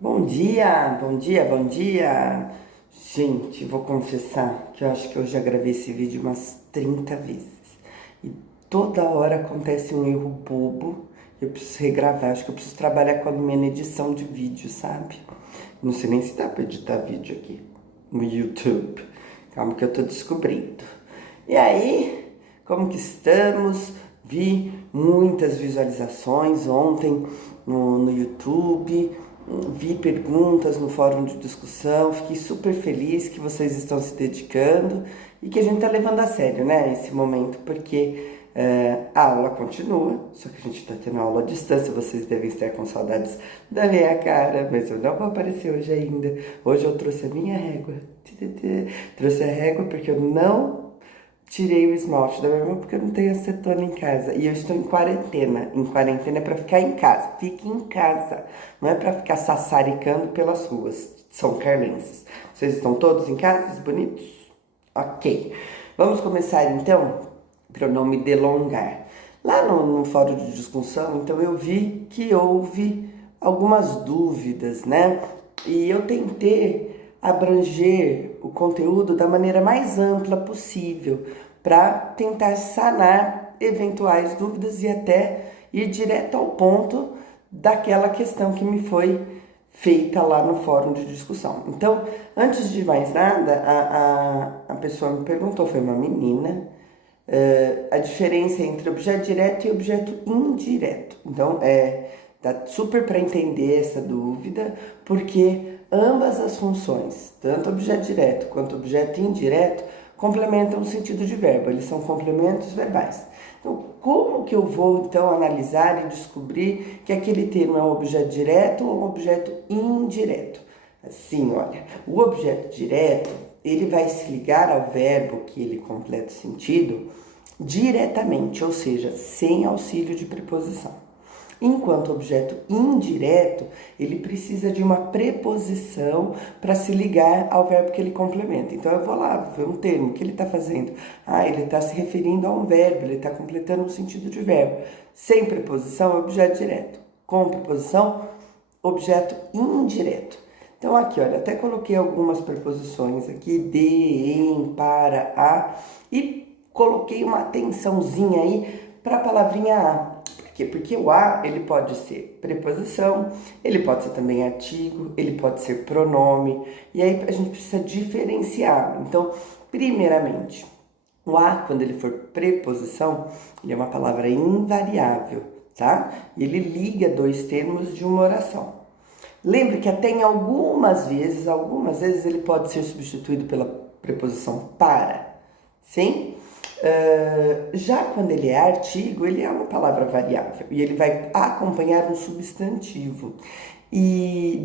Bom dia, bom dia, bom dia. Gente, vou confessar que eu acho que eu já gravei esse vídeo umas 30 vezes. E toda hora acontece um erro bobo. Eu preciso regravar, acho que eu preciso trabalhar com a minha edição de vídeo, sabe? Não sei nem se dá pra editar vídeo aqui no YouTube. Calma que eu tô descobrindo. E aí, como que estamos? Vi muitas visualizações ontem no YouTube, vi perguntas no fórum de discussão, fiquei super feliz que vocês estão se dedicando e que a gente tá levando a sério, né, esse momento, porque a aula continua, só que a gente tá tendo aula à distância, vocês devem estar com saudades da minha cara, mas eu não vou aparecer hoje ainda. Hoje eu trouxe a minha régua, trouxe a régua porque eu não tirei o esmalte da minha mão porque eu não tenho acetona em casa. E eu estou em quarentena. Em quarentena é pra ficar em casa. Fique em casa. Não é pra ficar sassaricando pelas ruas são carlenses. Vocês estão todos em casa, bonitos? Ok. Vamos começar então, para eu não me delongar. Lá no fórum de discussão, então eu vi que houve algumas dúvidas, né? E eu tentei abranger o conteúdo da maneira mais ampla possível para tentar sanar eventuais dúvidas e até ir direto ao ponto daquela questão que me foi feita lá no fórum de discussão. Então, antes de mais nada, a pessoa me perguntou, foi uma menina, a diferença entre objeto direto e objeto indireto. Então, dá super para entender essa dúvida, porque ambas as funções, tanto objeto direto quanto objeto indireto, complementam o sentido de verbo, eles são complementos verbais. Então, como que eu vou então analisar e descobrir que aquele termo é um objeto direto ou um objeto indireto? Assim, olha, o objeto direto, ele vai se ligar ao verbo que ele completa o sentido diretamente, ou seja, sem auxílio de preposição. Enquanto objeto indireto, ele precisa de uma preposição para se ligar ao verbo que ele complementa. Então eu vou lá ver um termo, o que ele está fazendo? Ele está se referindo a um verbo, ele está completando um sentido de verbo. Sem preposição, é objeto direto. Com preposição, objeto indireto. Então aqui, olha, até coloquei algumas preposições aqui, de, em, para, a, e coloquei uma atençãozinha aí para a palavrinha a. Por quê? Porque o a, ele pode ser preposição, ele pode ser também artigo, ele pode ser pronome, e aí a gente precisa diferenciar. Então, primeiramente, o a, quando ele for preposição, ele é uma palavra invariável, tá? E ele liga dois termos de uma oração. Lembre que até em algumas vezes ele pode ser substituído pela preposição para, sim? Já quando ele é artigo, ele é uma palavra variável e ele vai acompanhar um substantivo e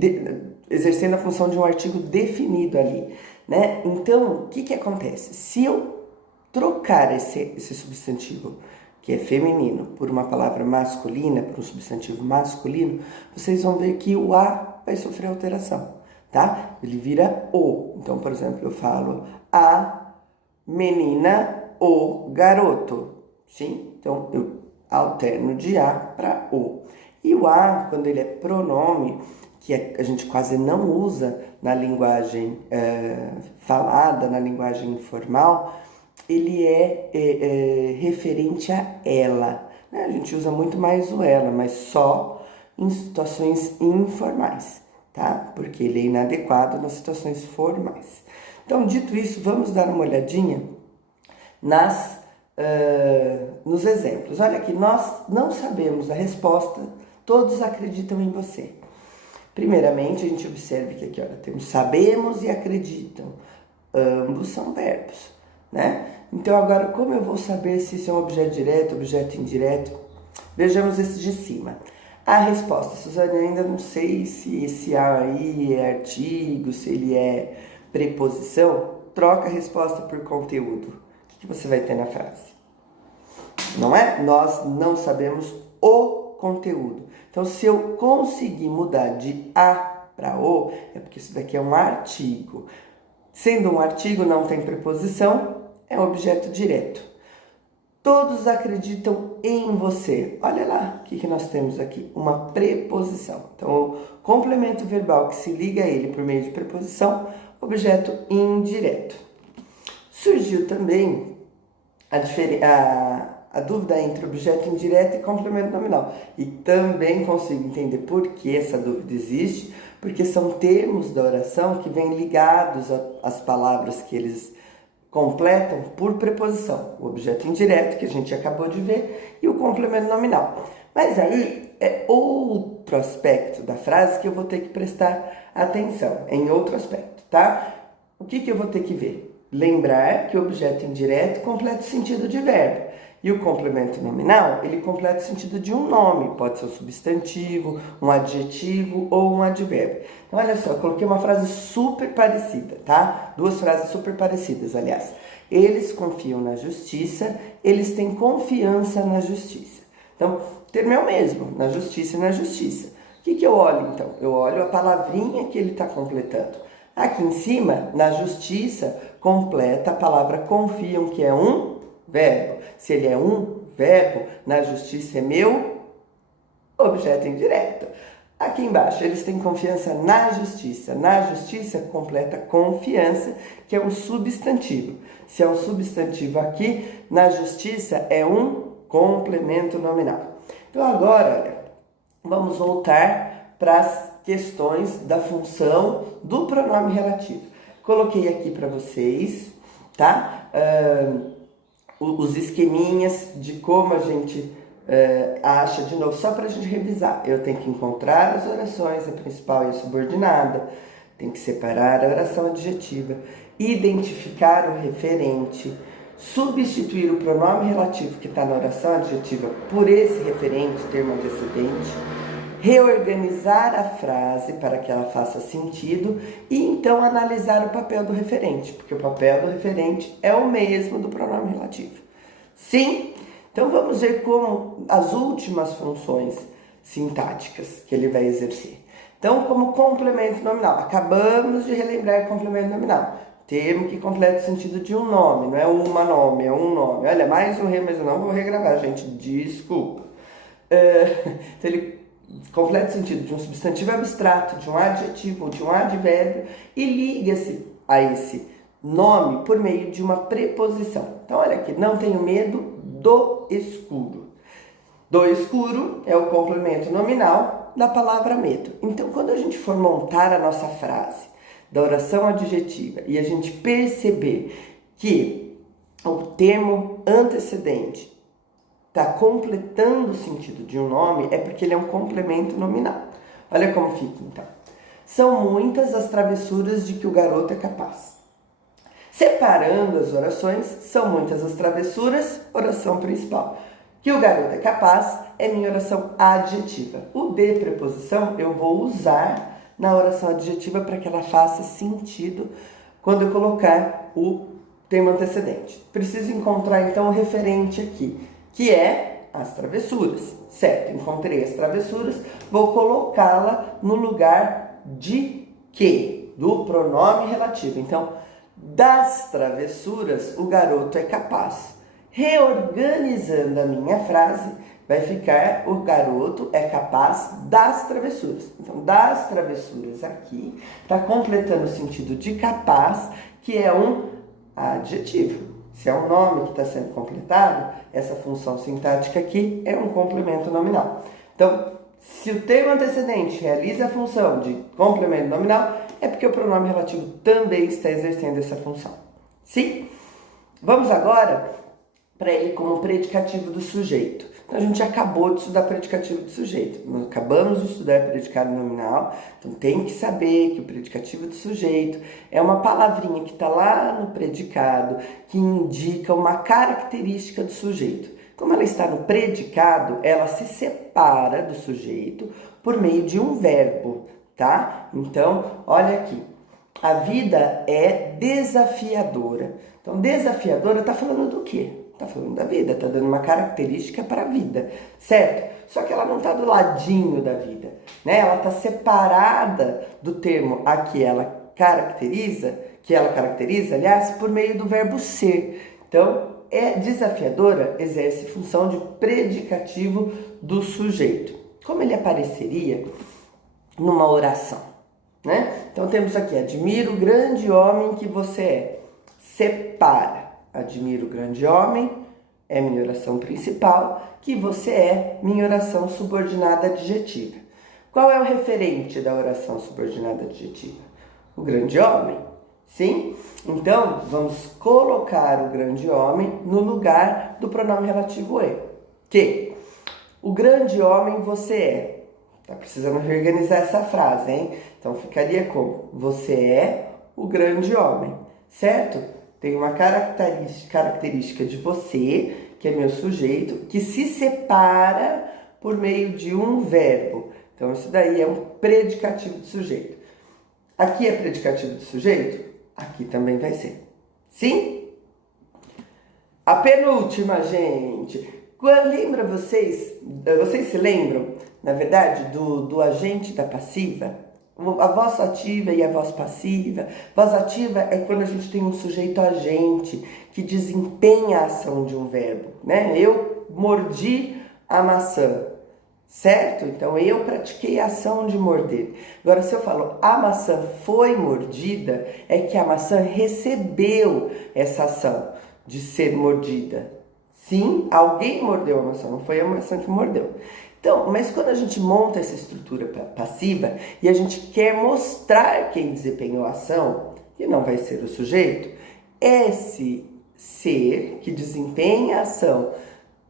exercendo a função de um artigo definido ali, né? Então, o que acontece? Se eu trocar esse substantivo que é feminino, por uma palavra masculina, por um substantivo masculino, vocês vão ver que o a vai sofrer alteração, tá? Ele vira o. Então, por exemplo, eu falo a menina, o garoto, sim? Então, eu alterno de a para o. E o a, quando ele é pronome, que a gente quase não usa na linguagem falada, na linguagem informal, ele é referente a ela, né? A gente usa muito mais o ela, mas só em situações informais, tá? Porque ele é inadequado nas situações formais. Então, dito isso, vamos dar uma olhadinha nos exemplos. Olha aqui, nós não sabemos a resposta, todos acreditam em você. Primeiramente, a gente observa que aqui, olha, temos sabemos e acreditam. Ambos são verbos, né? Então, agora, como eu vou saber se isso é um objeto direto, objeto indireto? Vejamos esse de cima. A resposta, Suzane, eu ainda não sei se esse a aí é artigo, se ele é preposição. Troca a resposta por conteúdo. O que você vai ter na frase? Não é? Nós não sabemos o conteúdo. Então, se eu conseguir mudar de a para o, é porque isso daqui é um artigo. Sendo um artigo, não tem preposição, é um objeto direto. Todos acreditam em você. Olha lá o que nós temos aqui, uma preposição. Então, o complemento verbal que se liga a ele por meio de preposição, objeto indireto. Surgiu também a dúvida entre objeto indireto e complemento nominal. E também consigo entender por que essa dúvida existe, porque são termos da oração que vêm ligados às palavras que eles completam por preposição. O objeto indireto, que a gente acabou de ver, e o complemento nominal. Mas aí é outro aspecto da frase que eu vou ter que prestar atenção, em outro aspecto, tá? O que eu vou ter que ver? Lembrar que o objeto indireto completa o sentido de verbo. E o complemento nominal, ele completa o sentido de um nome. Pode ser um substantivo, um adjetivo ou um advérbio. Então, olha só, eu coloquei uma frase super parecida, tá? Duas frases super parecidas, aliás. Eles confiam na justiça, eles têm confiança na justiça. Então, o termo é o mesmo, na justiça e na justiça. O que eu olho, então? Eu olho a palavrinha que ele está completando. Aqui em cima, na justiça, completa a palavra confiam, que é um verbo. Se ele é um verbo, na justiça é meu objeto indireto. Aqui embaixo, eles têm confiança na justiça. Na justiça, completa confiança, que é um substantivo. Se é um substantivo aqui, na justiça é um complemento nominal. Então agora, olha, vamos voltar para as questões da função do pronome relativo. Coloquei aqui para vocês, tá? Os esqueminhas de como a gente acha, de novo, só para a gente revisar. Eu tenho que encontrar as orações, a principal e a subordinada, tem que separar a oração adjetiva, identificar o referente, substituir o pronome relativo que está na oração adjetiva por esse referente, termo antecedente, reorganizar a frase para que ela faça sentido e então analisar o papel do referente, porque o papel do referente é o mesmo do pronome relativo. Sim? Então vamos ver como as últimas funções sintáticas que ele vai exercer. Então, como complemento nominal, acabamos de relembrar complemento nominal. Termo que completa o sentido de um nome, não é uma nome, é um nome. Olha, mais um re, mas eu não vou regravar, gente, desculpa. Então ele completa o sentido de um substantivo abstrato, de um adjetivo ou de um advérbio e liga-se a esse nome por meio de uma preposição. Então, olha aqui, não tenho medo do escuro. Do escuro é o complemento nominal da palavra medo. Então, quando a gente for montar a nossa frase da oração adjetiva e a gente perceber que o termo antecedente está completando o sentido de um nome, é porque ele é um complemento nominal. Olha como fica, então. São muitas as travessuras de que o garoto é capaz. Separando as orações, são muitas as travessuras, oração principal. Que o garoto é capaz é minha oração adjetiva. O de preposição eu vou usar na oração adjetiva para que ela faça sentido quando eu colocar o termo antecedente. Preciso encontrar, então, o referente aqui, que é as travessuras, certo? Encontrei as travessuras, vou colocá-la no lugar de que? Do pronome relativo. Então, das travessuras, o garoto é capaz. Reorganizando a minha frase, vai ficar o garoto é capaz das travessuras. Então, das travessuras aqui, está completando o sentido de capaz, que é um adjetivo. Se é um nome que está sendo completado, essa função sintática aqui é um complemento nominal. Então, se o termo antecedente realiza a função de complemento nominal, é porque o pronome relativo também está exercendo essa função. Sim? Vamos agora para ele como predicativo do sujeito. Então, a gente acabou de estudar predicativo do sujeito. Nós acabamos de estudar predicado nominal. Então, tem que saber que o predicativo do sujeito é uma palavrinha que está lá no predicado, que indica uma característica do sujeito. Como ela está no predicado, ela se separa do sujeito por meio de um verbo, tá? Então, olha aqui. A vida é desafiadora. Então, desafiadora está falando do quê? Está falando da vida, está dando uma característica para a vida, certo? Só que ela não está do ladinho da vida, né? Ela está separada do termo a que ela caracteriza, aliás, por meio do verbo ser. Então, desafiadora exerce função de predicativo do sujeito. Como ele apareceria numa oração, né? Então temos aqui, admiro o grande homem que você é. Separa, admiro o grande homem, é minha oração principal, que você é minha oração subordinada adjetiva. Qual é o referente da oração subordinada adjetiva? O grande homem, sim? Então, vamos colocar o grande homem no lugar do pronome relativo e. Que o grande homem você é. Tá precisando reorganizar essa frase, hein? Então, ficaria como? Você é o grande homem, certo? Tem uma característica de você, que é meu sujeito, que se separa por meio de um verbo. Então, isso daí é um predicativo de sujeito. Aqui é predicativo de sujeito? Aqui também vai ser. Sim? A penúltima, gente. Lembra vocês se lembram, na verdade, do agente da passiva? A voz ativa e a voz passiva. Voz ativa é quando a gente tem um sujeito agente que desempenha a ação de um verbo, né? Eu mordi a maçã, certo? Então, eu pratiquei a ação de morder. Agora, se eu falo a maçã foi mordida, é que a maçã recebeu essa ação de ser mordida. Sim, alguém mordeu a maçã, não foi a maçã que mordeu. Então, mas quando a gente monta essa estrutura passiva e a gente quer mostrar quem desempenhou a ação, que não vai ser o sujeito, esse ser que desempenha a ação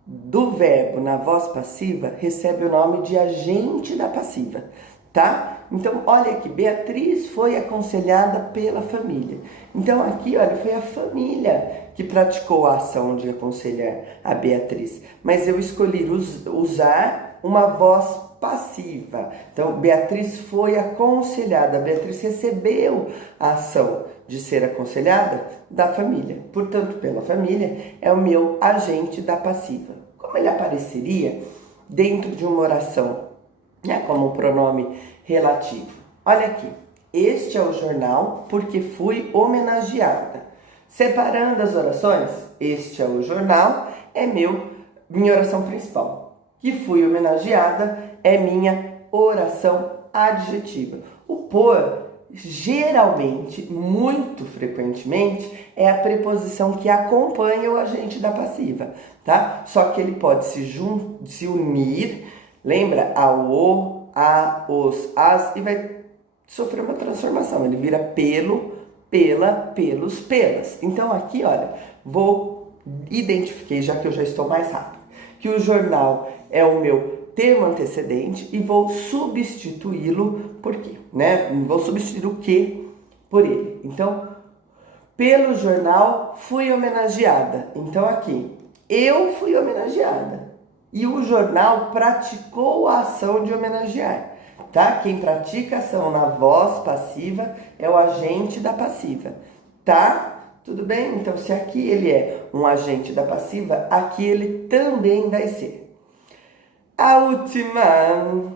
do verbo na voz passiva recebe o nome de agente da passiva, tá? Então, olha aqui, Beatriz foi aconselhada pela família. Então, aqui, olha, foi a família que praticou a ação de aconselhar a Beatriz. Mas eu escolhi usar uma voz passiva. Então, Beatriz foi aconselhada. Beatriz recebeu a ação de ser aconselhada da família. Portanto, pela família, é o meu agente da passiva. Como ele apareceria dentro de uma oração, né, como pronome relativo? Olha aqui. Este é o jornal porque fui homenageada. Separando as orações, este é o jornal, é minha oração principal. Que fui homenageada é minha oração adjetiva. O por, geralmente, muito frequentemente, é a preposição que acompanha o agente da passiva, tá? Só que ele pode se unir, lembra? Ao o, a, os, as, e vai sofrer uma transformação. Ele vira pelo, pela, pelos, pelas. Então aqui, olha, identifiquei, já que eu já estou mais rápido, que o jornal é o meu termo antecedente e vou substituí-lo por quê, né? Vou substituir o que por ele. Então, pelo jornal fui homenageada. Então aqui, eu fui homenageada e o jornal praticou a ação de homenagear. Tá? Quem pratica ação na voz passiva é o agente da passiva, tá? Tudo bem? Então, se aqui ele é um agente da passiva, aqui ele também vai ser. A última,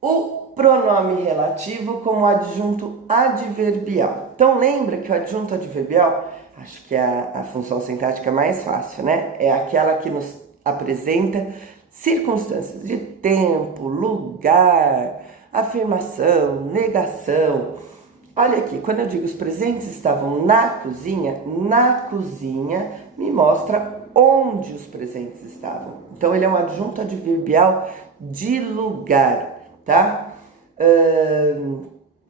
o pronome relativo como adjunto adverbial. Então, lembra que o adjunto adverbial, acho que é a função sintática mais fácil, né? É aquela que nos apresenta circunstâncias de tempo, lugar, afirmação, negação. Olha aqui, quando eu digo os presentes estavam na cozinha me mostra onde os presentes estavam. Então, ele é um adjunto adverbial de lugar, tá?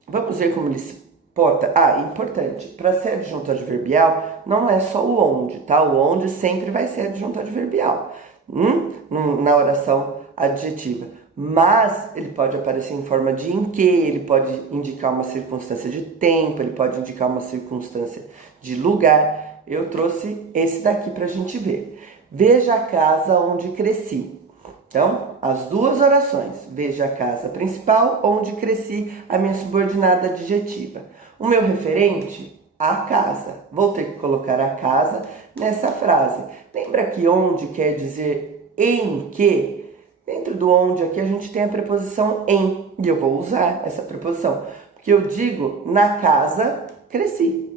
Vamos ver como ele se porta. Importante, para ser adjunto adverbial, não é só o onde, tá? O onde sempre vai ser adjunto adverbial, na oração adjetiva. Mas ele pode aparecer em forma de em que, ele pode indicar uma circunstância de tempo, ele pode indicar uma circunstância de lugar. Eu trouxe esse daqui para a gente ver. Veja a casa onde cresci. Então, as duas orações. Veja a casa principal, onde cresci, a minha subordinada adjetiva. O meu referente, a casa. Vou ter que colocar a casa nessa frase. Lembra que onde quer dizer em que? Dentro do onde aqui a gente tem a preposição em, e eu vou usar essa preposição, porque eu digo na casa cresci,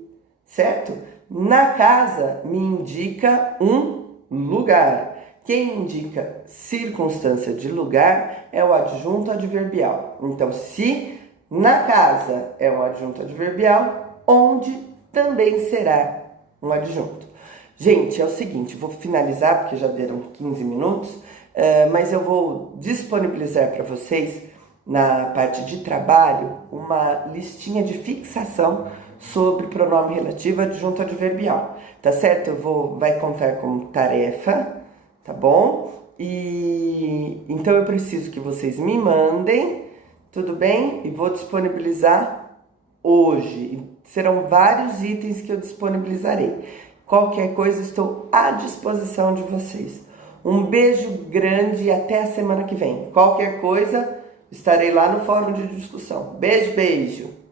certo? Na casa me indica um lugar. Quem indica circunstância de lugar é o adjunto adverbial. Então, se na casa é um adjunto adverbial, onde também será um adjunto. Gente, é o seguinte, vou finalizar porque já deram 15 minutos, mas eu vou disponibilizar para vocês na parte de trabalho uma listinha de fixação sobre pronome relativo adjunto adverbial, tá certo? Vai contar como tarefa, tá bom? E então eu preciso que vocês me mandem, tudo bem? E vou disponibilizar hoje. Serão vários itens que eu disponibilizarei. Qualquer coisa, estou à disposição de vocês. Um beijo grande e até a semana que vem. Qualquer coisa, estarei lá no fórum de discussão. Beijo, beijo!